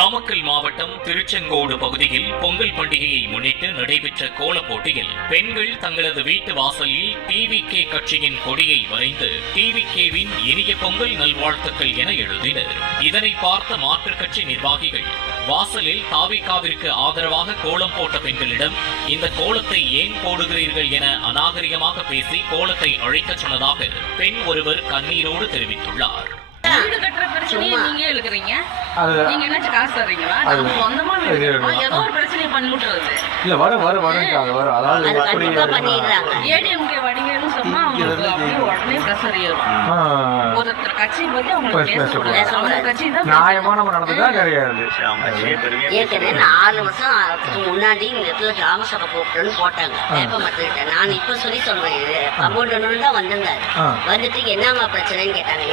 நாமக்கல் மாவட்டம் திருச்செங்கோடு பகுதியில் பொங்கல் பண்டிகையை முன்னிட்டு நடைபெற்ற கோலப் போட்டியில் பெண்கள் தங்களது வீட்டு வாசலில் டிவிகே கட்சியின் கொடியை வரைந்து டிவிகேவின் இனிய பொங்கல் நல்வாழ்த்துக்கள் என எழுதினர். இதனை பார்த்த மாற்றுக் கட்சி நிர்வாகிகள் வாசலில் தாவிகாவிற்கு ஆதரவாக கோலம் போட்ட பெண்களிடம் இந்த கோலத்தை ஏன் போடுகிறீர்கள் என அநாகரிகமாக பேசி கோலத்தை அழிக்கச் சொன்னதாக பெண் ஒருவர் கண்ணீரோடு தெரிவித்துள்ளார். வீடு கட்டுற பிரச்சனையை நீங்க எழுதுறீங்க, நீங்க என்ன காசு தர்றீங்களா? நம்ம சொந்தமா ஏதோ ஒரு பிரச்சனை பண்ணி விட்டுறது இல்ல அதாவது ஏடிஎம்கே வடிவேலும் சொன்னா அவங்களுக்கு அப்படியே உடனே பிரஷர் ஏறும். ஒருத்தர் கட்சி பத்தி அவங்களுக்கு பேசக்கூடாது, அவங்க கட்சி தான் நியாயமா நம்ம நடந்துட்டா கிடையாது. ஏற்கனவே 4 வருஷம் முன்னாடி இந்த இடத்துல கிராம சபை கூப்பிட்டுன்னு போட்டாங்க. வேப்ப மரத்துக்கிட்ட நான் இப்ப சொல்றேன், அமௌண்ட் தான் வந்திருந்தாரு. வந்துட்டு என்னம்மா பிரச்சனைன்னு கேட்டாங்க.